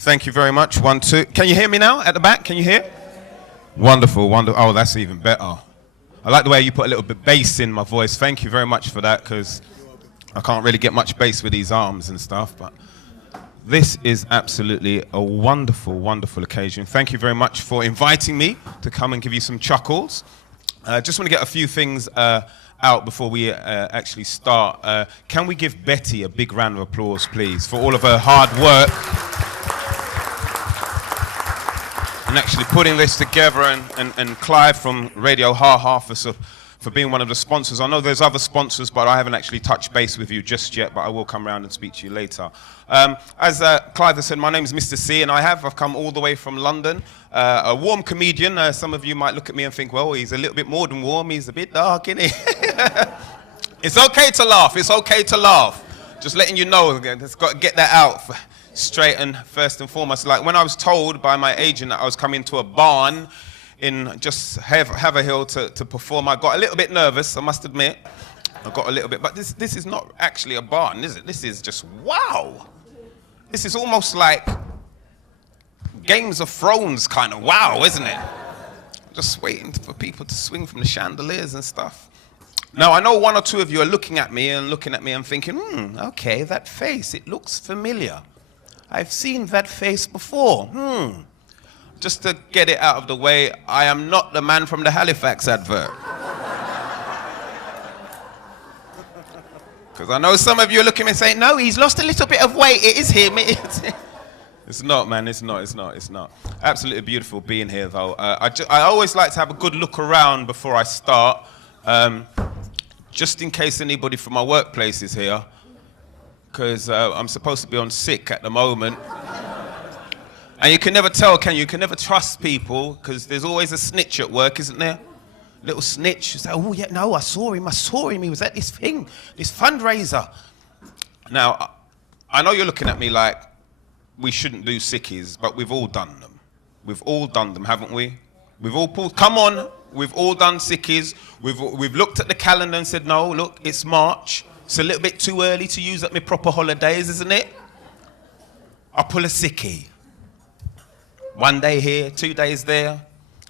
Thank you very much. 1, 2. Can you hear me now at the back? Can you hear? Wonderful, wonderful. Oh, that's even better. I like the way you put a little bit bass in my voice. Thank you very much for that, because I can't really get much bass with these arms and stuff. But this is absolutely a wonderful, wonderful occasion. Thank you very much for inviting me to come and give you some chuckles. Just want to get a few things out before we actually start. Can we give Betty a big round of applause, please, for all of her hard work and actually putting this together, and Clive from Radio Ha Ha for being one of the sponsors. I know there's other sponsors, but I haven't actually touched base with you just yet, but I will come around and speak to you later. As Clive has said, my name is Mr. C, and I've come all the way from London. A warm comedian. Some of you might look at me and think, well, he's a little bit more than warm, he's a bit dark, isn't he? It's okay to laugh, it's okay to laugh. Just letting you know, it's got to get that out straight and first and foremost. Like when I was told by my agent that I was coming to a barn in just Haverhill to perform, I got a little bit nervous, I must admit. I got a little bit, but this is not actually a barn, is it? This is just, wow. This is almost like Games of Thrones kind of wow, isn't it? Just waiting for people to swing from the chandeliers and stuff. Now, I know one or two of you are looking at me and thinking, okay, that face, it looks familiar. I've seen that face before. Just to get it out of the way, I am not the man from the Halifax advert. Because I know some of you are looking at me saying, no, he's lost a little bit of weight, it is him. It's not, man, it's not. Absolutely beautiful being here, though. I always like to have a good look around before I start, just in case anybody from my workplace is here, because I'm supposed to be on sick at the moment. And you can never tell, can you? You can never trust people, because there's always a snitch at work, isn't there? Little snitch. You say, oh, yeah, no, I saw him, he was at this thing, this fundraiser. Now, I know you're looking at me like we shouldn't do sickies, but we've all done them. We've all done them, haven't we? We've all pulled, come on, we've all done sickies. We've looked at the calendar and said, no, look, it's March. It's a little bit too early to use up my proper holidays, isn't it? I'll pull a sickie. 1 day here, 2 days there.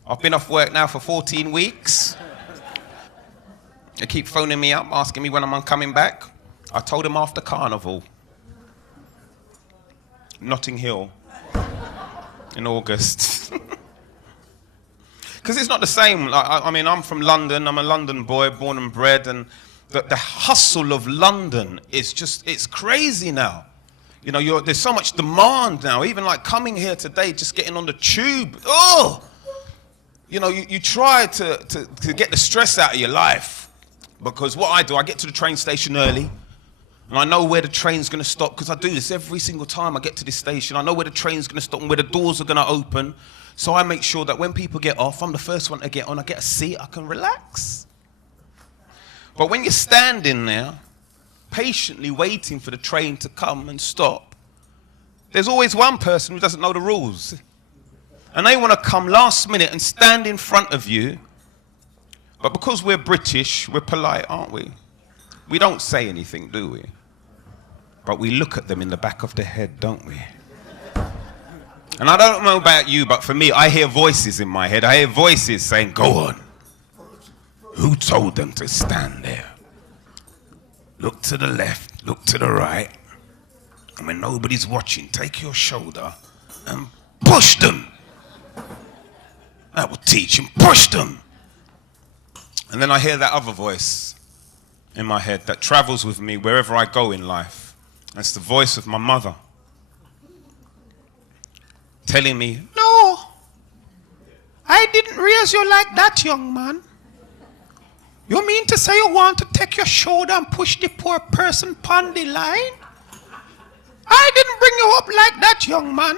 I've been off work now for 14 weeks. They keep phoning me up, asking me when I'm coming back. I told them after Carnival. Notting Hill. In August. Because it's not the same. Like, I mean, I'm from London. I'm a London boy, born and bred. And the hustle of London is just, it's crazy now. You know, there's so much demand now. Even like coming here today, just getting on the tube. Oh! You know, you try to get the stress out of your life. Because what I do, I get to the train station early. And I know where the train's going to stop, because I do this every single time I get to this station. I know where the train's going to stop and where the doors are going to open. So I make sure that when people get off, I'm the first one to get on. I get a seat, I can relax. But when you're standing there, patiently waiting for the train to come and stop, there's always one person who doesn't know the rules. And they want to come last minute and stand in front of you. But because we're British, we're polite, aren't we? We don't say anything, do we? But we look at them in the back of the head, don't we? And I don't know about you, but for me, I hear voices in my head. I hear voices saying, go on. Who told them to stand there? Look to the left, look to the right. And when nobody's watching, take your shoulder and push them. That will teach them, push them. And then I hear that other voice in my head that travels with me wherever I go in life. That's the voice of my mother. Telling me, no, I didn't raise you like that, young man. You mean to say you want to take your shoulder and push the poor person upon the line? I didn't bring you up like that, young man.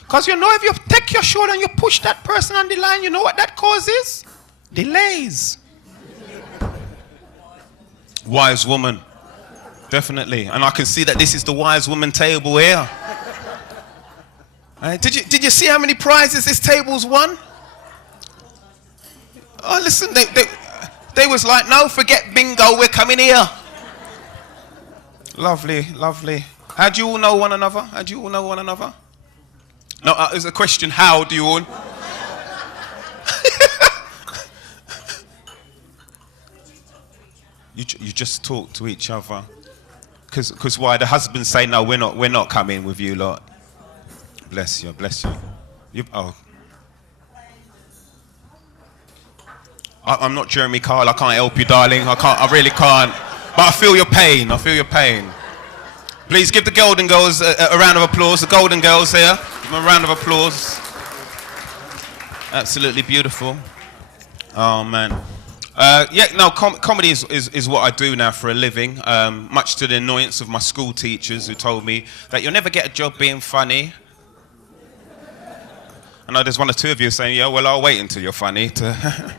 Because you know, if you take your shoulder and you push that person on the line, you know what that causes? Delays. Wise woman. Definitely. And I can see that this is the wise woman table here. Did you see how many prizes this table's won? Oh, listen, they was like, no, forget bingo, we're coming here. Lovely, lovely. How do you all know one another? No, it's a question. How do you all? You just talk to each other. Because why? The husband say, no, we're not coming with you lot. Bless you, bless you. I'm not Jeremy Kyle, I can't help you, darling. I really can't. But I feel your pain, Please give the Golden Girls a round of applause. The Golden Girls here, give them a round of applause. Absolutely beautiful. Oh, man. Comedy is what I do now for a living, much to the annoyance of my school teachers who told me that you'll never get a job being funny. I know there's one or two of you saying, yeah, well, I'll wait until you're funny to...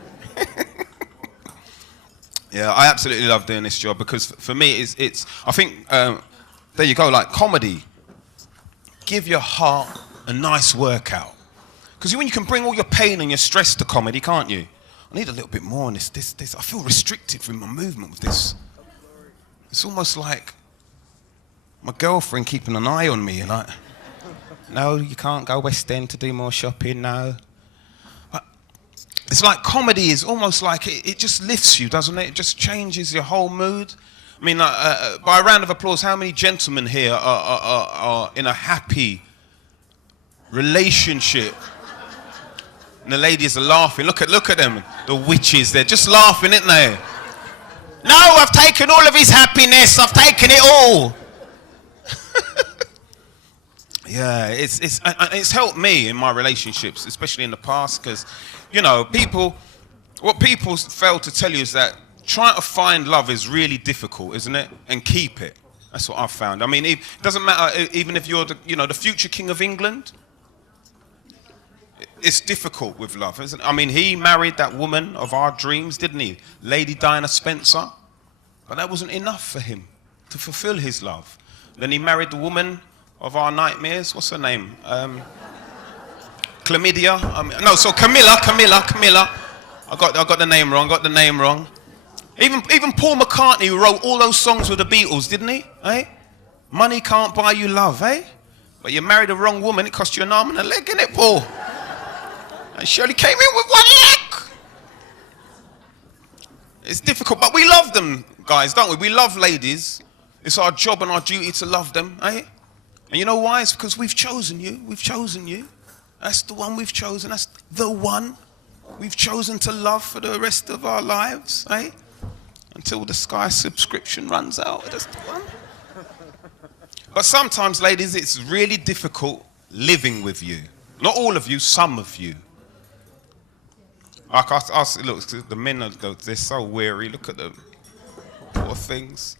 Yeah, I absolutely love doing this job because for me, I think, there you go, like comedy. Give your heart a nice workout. Because when you can bring all your pain and your stress to comedy, can't you? I need a little bit more on this. I feel restricted from my movement with this. It's almost like my girlfriend keeping an eye on me. Like, no, you can't go West End to do more shopping, no. It's like comedy is almost like it just lifts you, doesn't it? It just changes your whole mood. I mean, by a round of applause, how many gentlemen here are in a happy relationship? And the ladies are laughing. Look at them, the witches. They're just laughing, aren't they? No, I've taken all of his happiness. I've taken it all. Yeah, it's helped me in my relationships, especially in the past, because, you know, what people fail to tell you is that trying to find love is really difficult, isn't it? And keep it. That's what I've found. I mean, it doesn't matter even if you're the future King of England. It's difficult with love, isn't it? I mean, he married that woman of our dreams, didn't he? Lady Diana Spencer. But that wasn't enough for him to fulfill his love. Then he married the woman of our nightmares. What's her name? Chlamydia. Camilla. I got the name wrong. Even Paul McCartney, who wrote all those songs with the Beatles, didn't he? Eh? Money can't buy you love, eh? But you married the wrong woman, it cost you an arm and a leg, innit, Paul? And Shirley came in with one leg. It's difficult, but we love them, guys, don't we? We love ladies. It's our job and our duty to love them, eh? And you know why? It's because we've chosen you. We've chosen you. That's the one we've chosen. That's the one we've chosen to love for the rest of our lives, eh? Until the Sky subscription runs out. That's the one. But sometimes, ladies, it's really difficult living with you. Not all of you, some of you. Look, the men, they're so weary. Look at them. Poor things.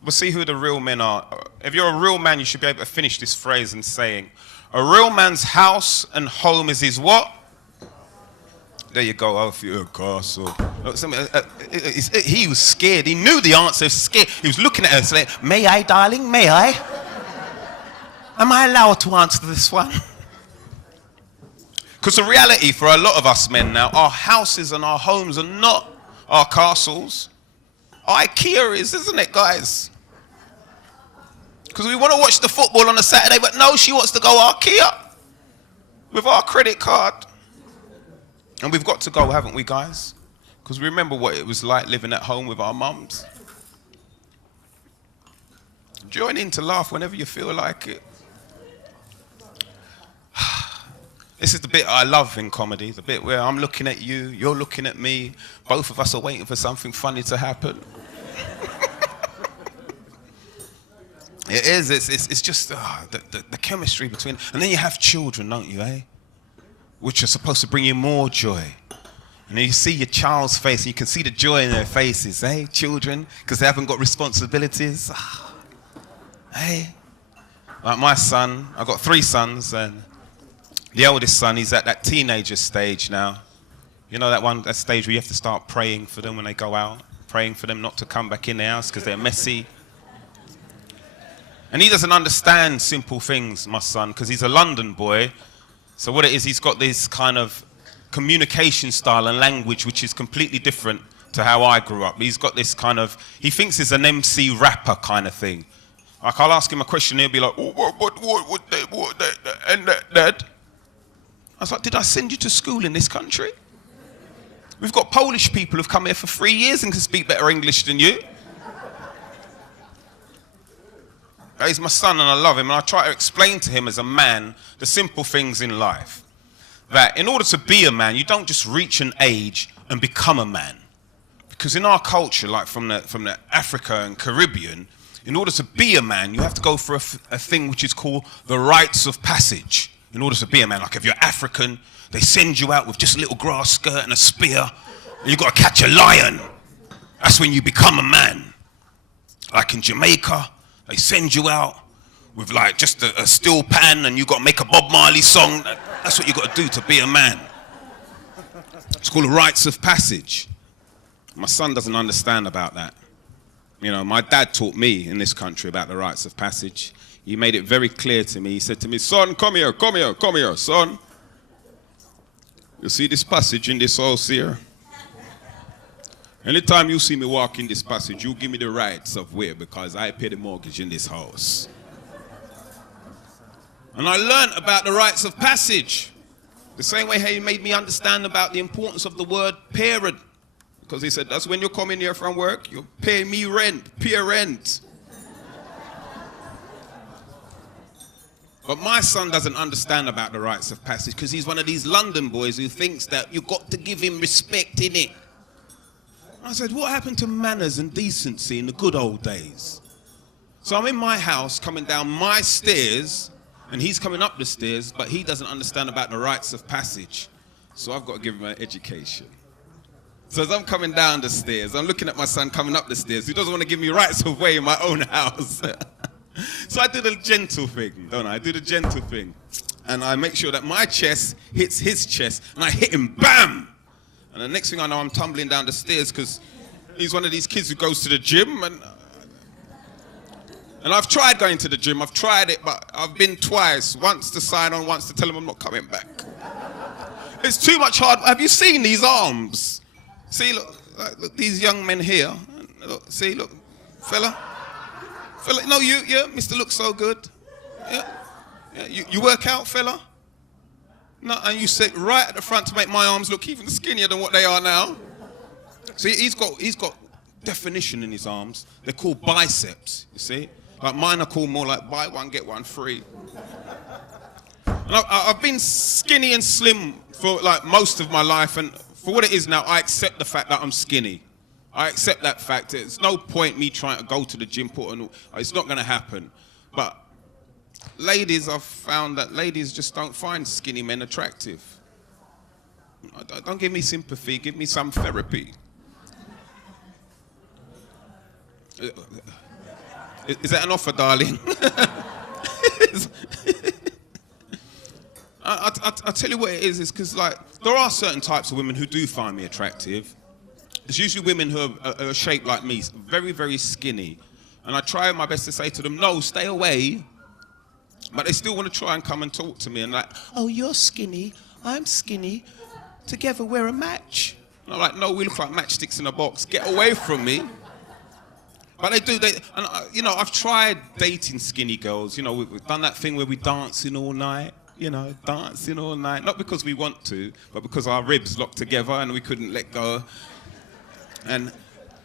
We'll see who the real men are. If you're a real man, you should be able to finish this phrase in saying, a real man's house and home is his what? There you go. Oh, if you're a castle. He was scared. He knew the answer. Scared. He was looking at her saying, may I, darling? May I? Am I allowed to answer this one? Because the reality for a lot of us men now, our houses and our homes are not our castles. Our IKEA is, isn't it, guys? Because we want to watch the football on a Saturday, but no, she wants to go IKEA with our credit card. And we've got to go, haven't we, guys? Because we remember what it was like living at home with our mums. Join in to laugh whenever you feel like it. This is the bit I love in comedy, the bit where I'm looking at you, you're looking at me, both of us are waiting for something funny to happen. It is, it's just the chemistry between, and then you have children, don't you, eh? Which are supposed to bring you more joy. And then you see your child's face, and you can see the joy in their faces, eh? Children, because they haven't got responsibilities. Hey, like my son, I've got 3 sons, and the eldest son, he's at that teenager stage now. You know that stage where you have to start praying for them when they go out, praying for them not to come back in the house because they're messy. And he doesn't understand simple things, my son, because he's a London boy. So what it is, he's got this kind of communication style and language which is completely different to how I grew up. He's got this kind of, he thinks he's an MC rapper kind of thing. Like I'll ask him a question, he'll be like, and that, I was like, did I send you to school in this country? We've got Polish people who've come here for 3 years and can speak better English than you. He's my son and I love him, and I try to explain to him as a man the simple things in life. That in order to be a man, you don't just reach an age and become a man. Because in our culture, like from the Africa and Caribbean, in order to be a man, you have to go for a thing which is called the rites of passage. In order to be a man, like if you're African, they send you out with just a little grass skirt and a spear, and you've got to catch a lion. That's when you become a man. Like in Jamaica, they send you out with like just a steel pan and you've got to make a Bob Marley song. That's what you've got to do to be a man. It's called the rites of passage. My son doesn't understand about that. You know, my dad taught me in this country about the rites of passage. He made it very clear to me. He said to me, son, come here, son. You see this passage in this house here? Anytime you see me walk in this passage, you give me the rights of way because I pay the mortgage in this house. And I learned about the rites of passage. The same way he made me understand about the importance of the word parent. Because he said, that's when you come in here from work, you pay me rent, pay rent. But my son doesn't understand about the rites of passage because he's one of these London boys who thinks that you've got to give him respect, innit? I said, what happened to manners and decency in the good old days? So I'm in my house coming down my stairs and he's coming up the stairs, but he doesn't understand about the rites of passage. So I've got to give him an education. So as I'm coming down the stairs, I'm looking at my son coming up the stairs. He doesn't want to give me rights of way in my own house. So I do the gentle thing, don't I? I do the gentle thing. And I make sure that my chest hits his chest, and I hit him, bam! And the next thing I know, I'm tumbling down the stairs because he's one of these kids who goes to the gym. And I've tried going to the gym. I've tried it, but I've been twice. Once to sign on, once to tell him I'm not coming back. It's too much hard. Have you seen these arms? See, look, these young men here. Look, see, look, fella. No, yeah, Mr. Looks so good. Yeah, you work out, fella? No, and you sit right at the front to make my arms look even skinnier than what they are now. See, he's got definition in his arms. They're called biceps, you see? Like mine are called more like buy one, get one free. And I've been skinny and slim for like most of my life, and for what it is now, I accept the fact that I'm skinny. I accept that fact. It's no point me trying to go to the gym, it's not going to happen. But ladies, I've found that ladies just don't find skinny men attractive. Don't give me sympathy, give me some therapy. Is that an offer, darling? I tell you what it is because like there are certain types of women who do find me attractive. It's usually women who are shaped like me, very, very skinny. And I try my best to say to them, no, stay away. But they still want to try and come and talk to me and like, oh, you're skinny, I'm skinny. Together we're a match. And I'm like, no, we look like matchsticks in a box. Get away from me. But they do. You know, I've tried dating skinny girls. You know, we've done that thing where we're dancing all night. You know, dancing all night. Not because we want to, but because our ribs locked together and we couldn't let go. And,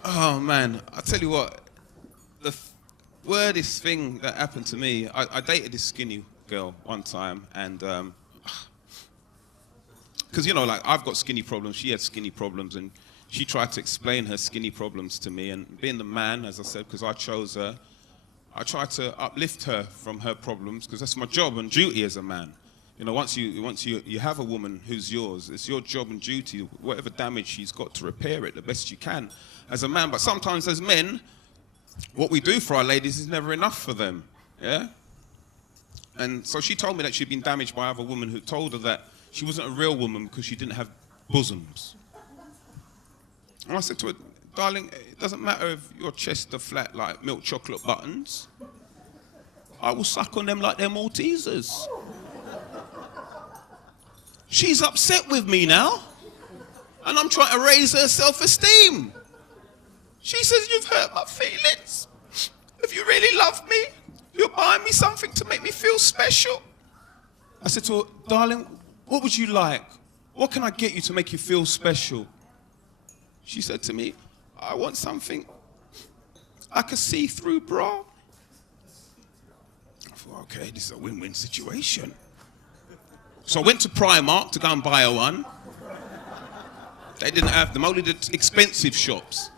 oh man, I tell you what, the weirdest thing that happened to me, I dated this skinny girl one time, and, because, you know, like, I've got skinny problems, she had skinny problems, and she tried to explain her skinny problems to me, and being the man, as I said, because I chose her, I tried to uplift her from her problems, because that's my job and duty as a man. You know, once you have a woman who's yours, it's your job and duty, whatever damage she's got, to repair it the best you can as a man. But sometimes as men, what we do for our ladies is never enough for them, yeah? And so she told me that she'd been damaged by other women who told her that she wasn't a real woman because she didn't have bosoms. And I said to her, darling, it doesn't matter if your chests are flat like milk chocolate buttons. I will suck on them like they're Maltesers. She's upset with me now, and I'm trying to raise her self-esteem. She says, you've hurt my feelings. If you really love me, you'll buy me something to make me feel special. I said to her, darling, what would you like? What can I get you to make you feel special? She said to me, I want something like a see-through bra. I thought, okay, this is a win-win situation. So I went to Primark to go and buy her one. They didn't have them, only the expensive shops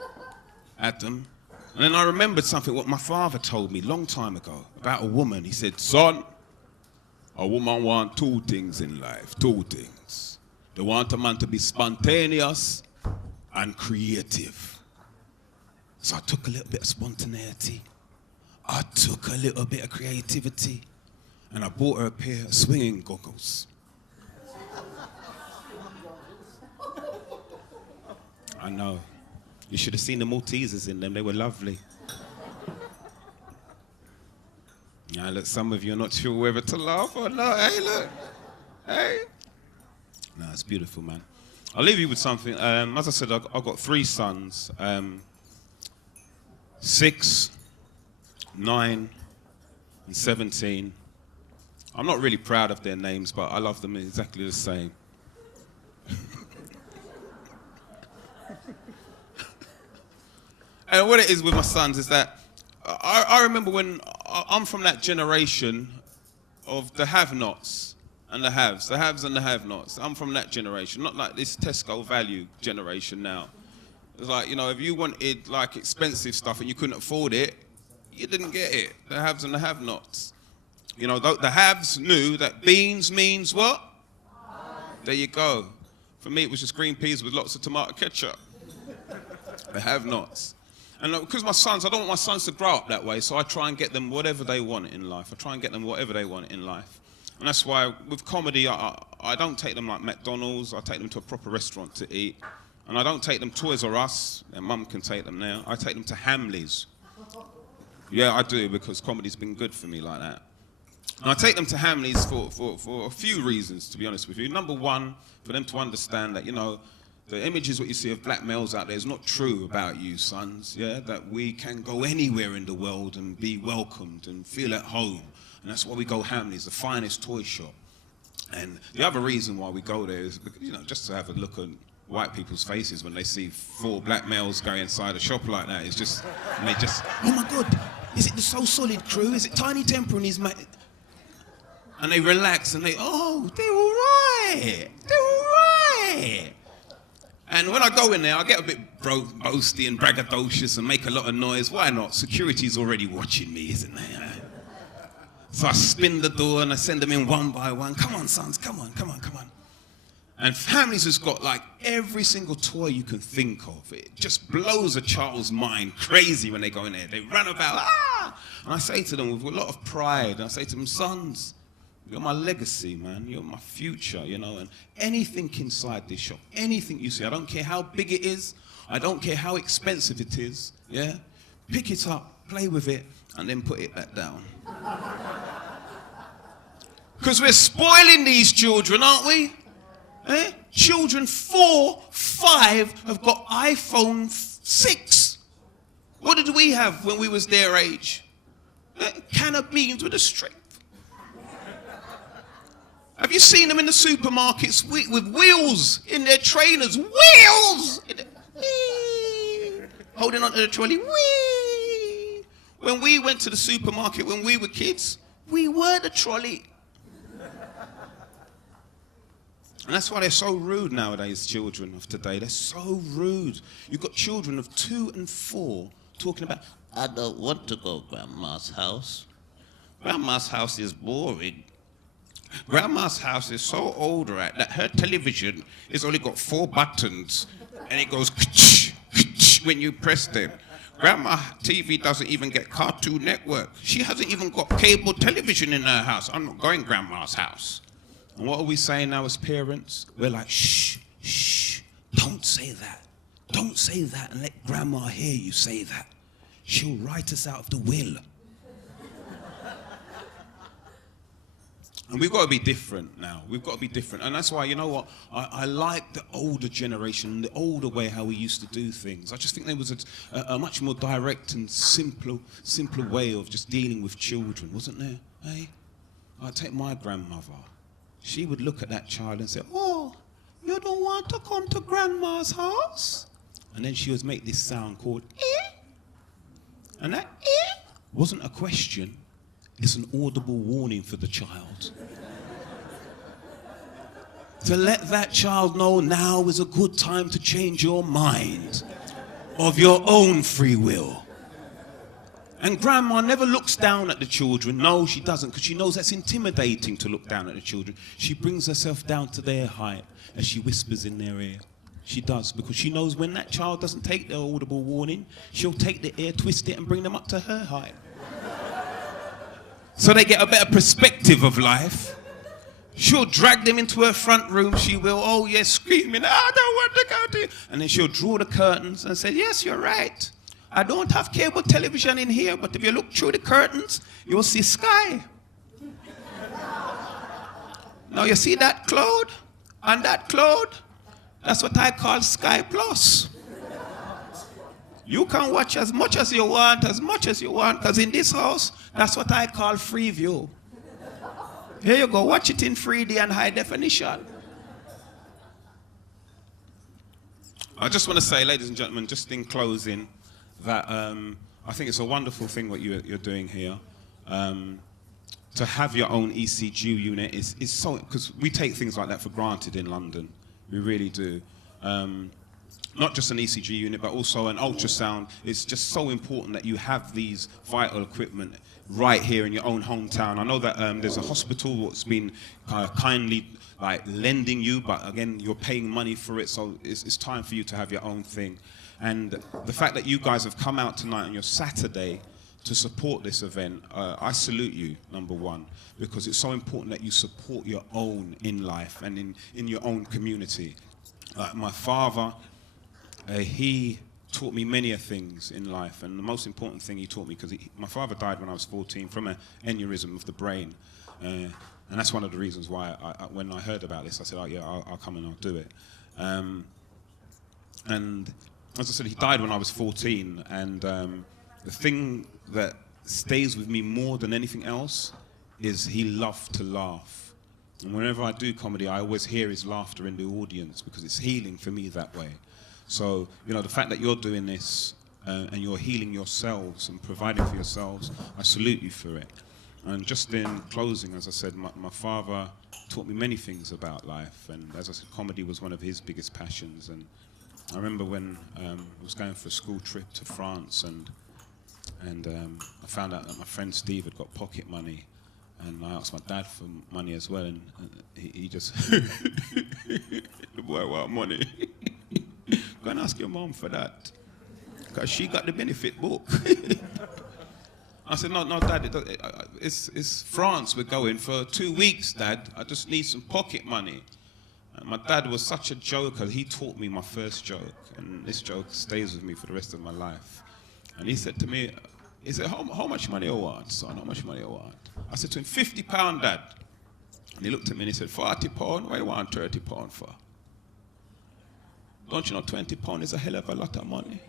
had them. And then I remembered something what my father told me a long time ago about a woman. He said, son, a woman wants two things in life, two things. They want a man to be spontaneous and creative. So I took a little bit of spontaneity. I took a little bit of creativity. And I bought her a pair of swinging goggles. I know. You should have seen the Maltesers in them. They were lovely. Now, look, some of you are not sure whether to laugh or not. Hey, look. Hey. No, it's beautiful, man. I'll leave you with something. As I said, I've got 3 sons. 6, 9, and 17. I'm not really proud of their names, but I love them exactly the same. And what it is with my sons is that I remember when I'm from that generation of the have-nots and the haves and the have-nots. I'm from that generation, not like this Tesco value generation now. It's like, you know, if you wanted like expensive stuff and you couldn't afford it, you didn't get it. The haves and the have-nots. You know, the haves knew that beans means what? There you go. For me, it was just green peas with lots of tomato ketchup. The have-nots. And because my sons, I don't want my sons to grow up that way, so I try and get them whatever they want in life. I try and get them whatever they want in life. And that's why with comedy, I don't take them like McDonald's. I take them to a proper restaurant to eat. And I don't take them Toys R Us. Their mum can take them now. I take them to Hamleys. Yeah, I do, because comedy's been good for me like that. And I take them to Hamleys for a few reasons, to be honest with you. Number one, for them to understand that, you know, the images what you see of black males out there is not true about you, sons, yeah? That we can go anywhere in the world and be welcomed and feel at home. And that's why we go Hamleys, the finest toy shop. And the other reason why we go there is, because, you know, just to have a look at white people's faces when they see 4 black males go inside a shop like that. It's just, and they just, oh my God, is it the So Solid crew? Is it Tiny Temper and his mate? And they relax and they, oh, they're all right. They're all right. And when I go in there, I get a bit boasty and braggadocious and make a lot of noise. Why not? Security's already watching me, isn't there? So I spin the door and I send them in one by one. Come on, sons, come on, come on, come on. And Families has got like every single toy you can think of. It just blows a child's mind crazy when they go in there. They run about, ah! And I say to them with a lot of pride, I say to them, sons, you're my legacy, man. You're my future, you know. And anything inside this shop, anything you see, I don't care how big it is, I don't care how expensive it is, yeah? Pick it up, play with it, and then put it back down. Because we're spoiling these children, aren't we? Eh? Children 4, 5 have got iPhone 6. What did we have when we was their age? A can of beans with a strength. Have you seen them in the supermarkets with wheels in their trainers? Wheels! Holding onto the trolley. Whee! When we went to the supermarket when we were kids, we were the trolley. And that's why they're so rude nowadays, children of today. They're so rude. You've got children of 2 and 4 talking about, I don't want to go to Grandma's house. Grandma's house is boring. Grandma's house is so old, right, that her television has only got 4 buttons and it goes when you press them. Grandma TV doesn't even get Cartoon Network. She hasn't even got cable television in her house. I'm not going to Grandma's house. And what are we saying now as parents? We're like, shh, shh, don't say that. Don't say that and let Grandma hear you say that. She'll write us out of the will. And we've got to be different now. We've got to be different. And that's why, you know what, I like the older generation, the older way how we used to do things. I just think there was a much more direct and simpler way of just dealing with children, wasn't there? Hey? I take my grandmother. she would look at that child and say, oh, you don't want to come to grandma's house? And then she would make this sound called eh. And that eh wasn't a question, it's an audible warning for the child. To let that child know now is a good time to change your mind of your own free will. And grandma never looks down at the children. No, she doesn't, because she knows that's intimidating to look down at the children. She brings herself down to their height as she whispers in their ear. She does, because she knows when that child doesn't take their audible warning, she'll take the ear, twist it, and bring them up to her height. So they get a better perspective of life. She'll drag them into her front room, she will, oh yes, screaming, I don't want to go to you. And then she'll draw the curtains and say, yes, you're right. I don't have cable television in here, but if you look through the curtains, you'll see sky. Now you see that cloud? And that cloud? That's what I call Sky Plus. You can watch as much as you want, because in this house, that's what I call free view. Here you go, watch it in 3D and high definition. I just want to say, ladies and gentlemen, just in closing, that I think it's a wonderful thing what you're doing here. To have your own ECG unit is so, because we take things like that for granted in London. We really do. Not just an ECG unit, but also an ultrasound. It's just so important that you have these vital equipment right here in your own hometown. I know that there's a hospital that's been kindly lending you, but again, you're paying money for it, so it's time for you to have your own thing. And the fact that you guys have come out tonight on your Saturday to support this event, I salute you, number one, because it's so important that you support your own in life and in your own community. My father, he taught me many things in life, and the most important thing he taught me, because my father died when I was 14 from an aneurysm of the brain, and that's one of the reasons why when I heard about this, I said, oh yeah, I'll come and I'll do it. And as I said, he died when I was 14, and the thing that stays with me more than anything else is he loved to laugh. And whenever I do comedy, I always hear his laughter in the audience, because it's healing for me that way. So, you know, the fact that you're doing this and you're healing yourselves and providing for yourselves, I salute you for it. And just in closing, as I said, my father taught me many things about life, and as I said, comedy was one of his biggest passions. And I remember when I was going for a school trip to France, and I found out that my friend Steve had got pocket money, and I asked my dad for money as well, and he just, the boy want money. Go and ask your mom for that, because she got the benefit book. I said, no, Dad, it's France we're going for 2 weeks, Dad. I just need some pocket money. And my dad was such a joker. He taught me my first joke, and this joke stays with me for the rest of my life. And he said to me, he said, how much money you want, son? How much money you want? I said to him, £50, Dad. And he looked at me and he said, £40? What do you want £30 for? Don't you know £20 is a hell of a lot of money?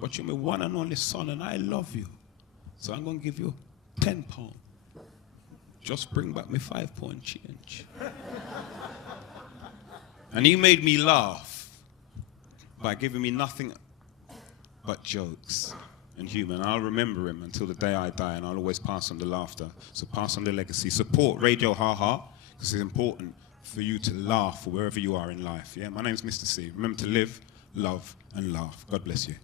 But you're my one and only son, and I love you. So I'm going to give you £10. Just bring back my £5 change. And he made me laugh by giving me nothing but jokes and humor. And I'll remember him until the day I die, and I'll always pass on the laughter. So pass on the legacy. Support Radio Ha Ha, because it's important for you to laugh wherever you are in life. Yeah, my name's Mr. C. Remember to live, love, and laugh. God bless you.